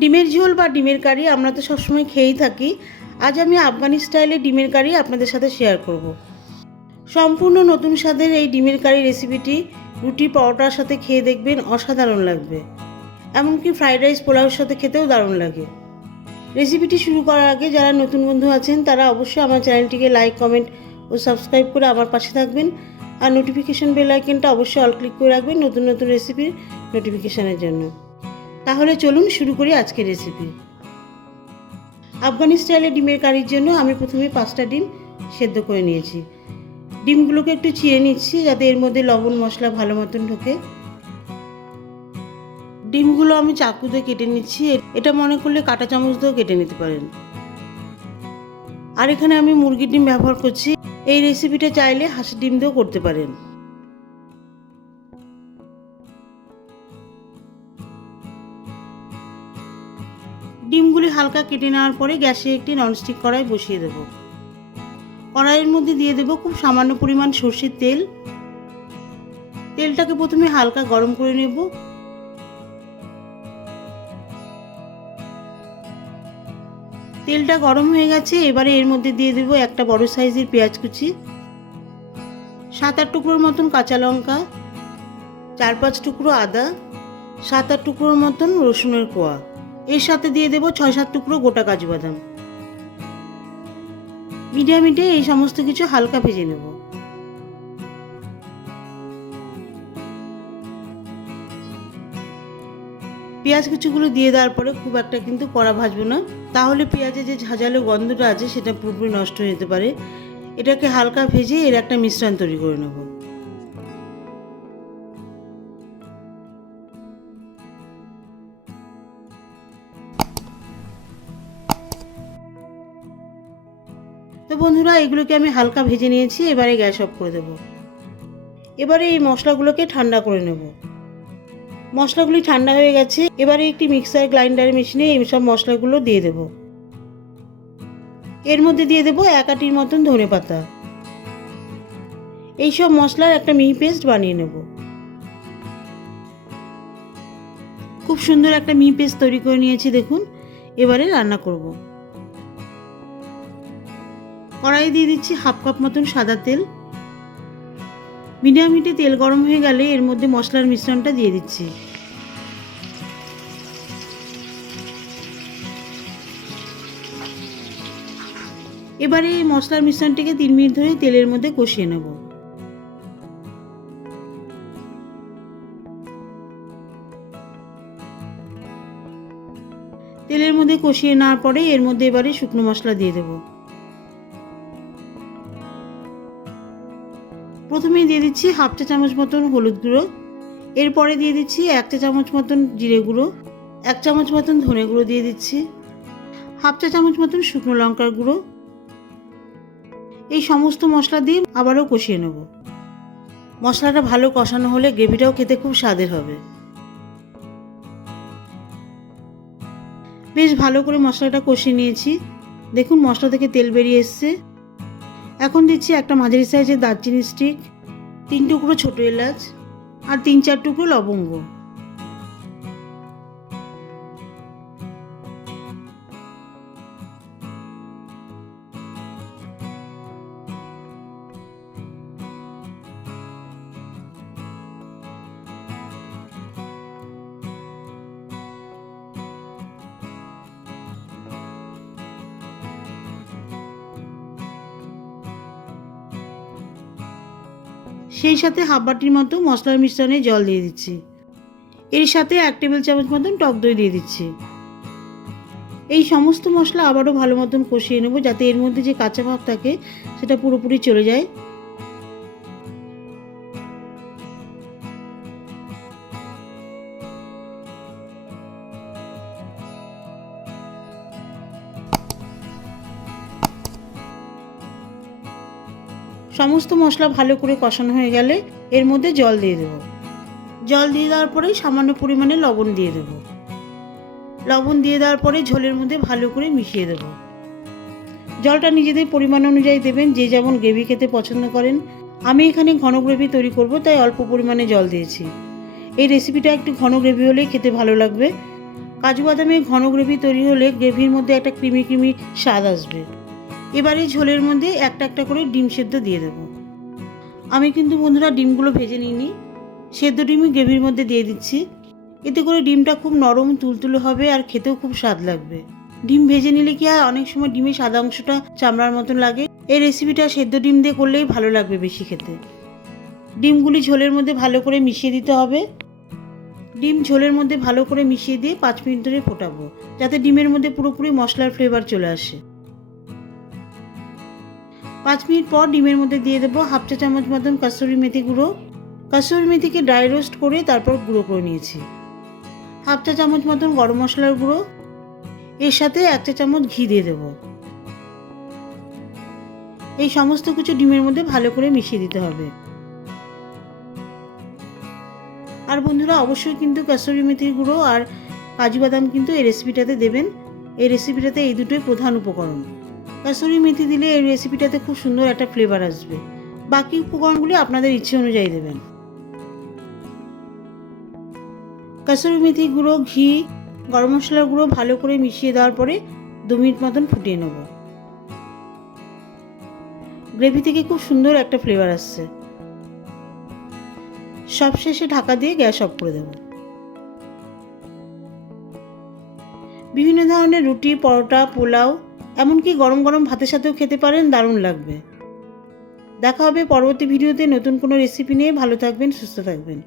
ডিমের ঝোল বা ডিমের কারি আমরা তো সবসময় খেয়েই থাকি। আজ আমি আফগানি স্টাইলে ডিমের কারি আপনাদের সাথে শেয়ার করব। সম্পূর্ণ নতুন স্বাদের এই ডিমের কারি রেসিপিটি রুটি পরোটার সাথে খেয়ে দেখবেন, অসাধারণ লাগবে। এমনকি ফ্রাইড রাইস পোলাওর সাথে খেতেও দারুণ লাগে। রেসিপিটি শুরু করার আগে যারা নতুন বন্ধু আছেন তারা অবশ্যই আমার চ্যানেলটিকে লাইক, কমেন্ট ও সাবস্ক্রাইব করে আমার পাশে থাকবেন। আর নোটিফিকেশন বেল আইকনটা অবশ্যই অল ক্লিক করে রাখবেন নতুন নতুন রেসিপির নোটিফিকেশানের জন্য। তাহলে চলুন শুরু করি আজকের রেসিপি। আফগানি স্টাইলে ডিমের কারির জন্য আমি প্রথমে 5টা ডিম সেদ্ধ করে নিয়েছি। ডিমগুলোকে একটু চিড়ে নিচ্ছি যাতে এর মধ্যে লবণ মশলা ভালো মতন ঢোকে। ডিমগুলো আমি চাকু দিয়ে কেটে নিচ্ছি, এটা মনে করলে কাঁটা চামচ দিয়েও কেটে নিতে পারেন। আর এখানে আমি মুরগির ডিম ব্যবহার করছি। এই রেসিপিটা চাইলে হাঁসের ডিম দিয়েও করতে পারেন। ডিমগুলি হালকা কেটে নেওয়ার পরে গ্যাসে একটি ননস্টিক কড়াই বসিয়ে দেব। কড়াইয়ের মধ্যে দিয়ে দেব খুব সামান্য পরিমাণ সরষের তেল। তেলটাকে প্রথমে হালকা গরম করে নেব। তেলটা গরম হয়ে গেছে, এবারে এর মধ্যে দিয়ে দেব একটা বড় সাইজের পেঁয়াজ কুচি, 7-8 টুকরোর মতন কাঁচা লঙ্কা, 4-5 টুকরো আদা, 7-8 টুকরোর মতন রসুনের কোয়া। এর সাথে দিয়ে দেব 6-7 টুকরো গোটা কাজু বাদাম। মিডিয়াম হিটে এই সমস্ত কিছু হালকা ভেজে নেব। পেঁয়াজ কুচিগুলো দিয়ে দেওয়ার পরে খুব একটা কিন্তু কড়া ভাজবো না, তাহলে পেঁয়াজের যে ঝাঁঝালো গন্ধটা আছে সেটা পুরোপুরি নষ্ট হয়ে যেতে পারে। এটাকে হালকা ভেজে এর একটা মিশ্রণ তৈরি করে নেব। তো বন্ধুরা, এগুলোকে আমি হালকা ভেজে নিয়েছি, এবারে গ্যাস অফ করে দেব। এবারে এই মশলাগুলোকে ঠান্ডা করে নেব। মশলাগুলি ঠান্ডা হয়ে গেছে, এবারে একটি মিক্সার গ্রাইন্ডার মেশিনে এই সব মশলাগুলো দিয়ে দেব। এর মধ্যে দিয়ে দেব 1 আটির মতন ধনেপাতা। এইসব মশলার একটা মিহি পেস্ট বানিয়ে নেব। খুব সুন্দর একটা মিহি পেস্ট তৈরি করে নিয়েছি দেখুন। এবারে রান্না করব। কড়াই দিয়ে দিচ্ছি 1/2 কাপ মতন সাদা তেল। মিডিয়াম হিটে তেল গরম হয়ে গেলে এর মধ্যে মশলার মিশ্রণটা দিয়ে দিচ্ছি। এবারে এই মশলার মিশ্রণটিকে 3 মিনিট ধরে তেলের মধ্যে কষিয়ে নেব। তেলের মধ্যে কষিয়ে নেওয়ার পরে এর মধ্যে এবারে শুকনো মশলা দিয়ে দেব। প্রথমেই দিয়ে দিচ্ছি 1/2 চা চামচ মতন হলুদ গুঁড়ো, এরপরে দিয়ে দিচ্ছি 1 চা চামচ মতন জিরে গুঁড়ো, 1 চামচ মতন ধনে গুঁড়ো দিয়ে দিচ্ছি, 1/2 চা চামচ মতন শুকনো লঙ্কার গুঁড়ো। এই সমস্ত মশলা দিয়ে আবারও কষিয়ে নেব। মশলাটা ভালো কষানো হলে গ্রেভিটাও খেতে খুব স্বাদের হবে। বেশ ভালো করে মশলাটা কষিয়ে নিয়েছি, দেখুন মশলা থেকে তেল বেরিয়ে এসছে। এখন দিচ্ছি একটা মাঝারি সাইজের দারচিনি স্টিক, 3 টুকরো ছোটো এলাচ আর 3-4 টুকরো লবঙ্গ। সেই সাথে 1/2 বাটির মতো মশলার মিশ্রণে জল দিয়ে দিচ্ছি। এর সাথে 1 টেবিল চামচ মতন টক দই দিয়ে দিচ্ছি। এই সমস্ত মশলা আবারও ভালো মতন কষিয়ে নেব যাতে এর মধ্যে যে কাঁচা ভাব থাকে সেটা পুরোপুরি চলে যায়। সমস্ত মশলা ভালো করে কষানো হয়ে গেলে এর মধ্যে জল দিয়ে দেব। জল দিয়ে দেওয়ার পরেই সামান্য পরিমাণে লবণ দিয়ে দেব। লবণ দিয়ে দেওয়ার পরে ঝোলের মধ্যে ভালো করে মিশিয়ে দেব। জলটা নিজেদের পরিমাণ অনুযায়ী দেবেন, যে যেমন গ্রেভি খেতে পছন্দ করেন। আমি এখানে ঘন গ্রেভি তৈরি করব, তাই অল্প পরিমাণে জল দিয়েছি। এই রেসিপিটা একটু ঘন গ্রেভি হলেই খেতে ভালো লাগবে, কাজু বাদামের ঘন গ্রেভি তৈরি হলে গ্রেভির মধ্যে একটা ক্রিমি ক্রিমি স্বাদ আসবে। এবারে ঝোলের মধ্যে একটা একটা করে ডিম সেদ্ধ দিয়ে দেব। আমি কিন্তু বন্ধুরা ডিমগুলো ভেজে নিইনি, সেদ্ধ ডিমই গ্রেভির মধ্যে দিয়ে দিচ্ছি। এতে করে ডিমটা খুব নরম তুলতুলে হবে আর খেতেও খুব স্বাদ লাগবে। ডিম ভেজে নিলে কি হয়, অনেক সময় ডিমের সাদা অংশটা চামড়ার মতন লাগে। এই রেসিপিটা সেদ্ধ ডিম দিয়ে করলেই ভালো লাগবে বেশি খেতে। ডিমগুলি ঝোলের মধ্যে ভালো করে মিশিয়ে দিতে হবে। ডিম ঝোলের মধ্যে ভালো করে মিশিয়ে দিয়ে 5 মিনিট ধরে ফোটাবো, যাতে ডিমের মধ্যে পুরোপুরি মশলার ফ্লেভার চলে আসে। 5 মিনিট পর ডিমের মধ্যে দিয়ে দেবো 1/2 চা চামচ মতন কাসুরি মেথি গুঁড়ো। কাসুরি মেথিকে ড্রাই রোস্ট করে তারপর গুঁড়ো করে নিয়েছি। 1/2 চা চামচ মতন গরম মশলার গুঁড়ো, এর সাথে 1 চা চামচ ঘি দিয়ে দেবো। এই সমস্ত কিছু ডিমের মধ্যে ভালো করে মিশিয়ে দিতে হবে। আর বন্ধুরা অবশ্যই কিন্তু কাসুরি মেথির গুঁড়ো আর কাজু বাদাম কিন্তু এই রেসিপিটাতে দেবেন। এই রেসিপিটাতে এই দুটোই প্রধান উপকরণ। কাসুরি মেথি দিলে এই রেসিপিটাতে খুব সুন্দর একটা ফ্লেভার আসবে। বাকি উপকরণগুলি আপনাদের ইচ্ছে অনুযায়ী দেবেন। কাসুরি মেথি গুঁড়ো, ঘি, গরম মশলার গুঁড়ো ভালো করে মিশিয়ে দেওয়ার পরে 2 মিনিট মতন ফুটিয়ে নেব। গ্রেভি থেকে খুব সুন্দর একটা ফ্লেভার আসছে। সবশেষে ঢাকা দিয়ে গ্যাস অফ করে দেব। বিভিন্ন ধরনের রুটি, পরোটা, পোলাও, এমনকি গরম গরম ভাতের সাথেও খেতে পারেন, দারুণ লাগবে। দেখা হবে পরবর্তী ভিডিওতে নতুন কোনো রেসিপি নিয়ে। ভালো থাকবেন, সুস্থ থাকবেন।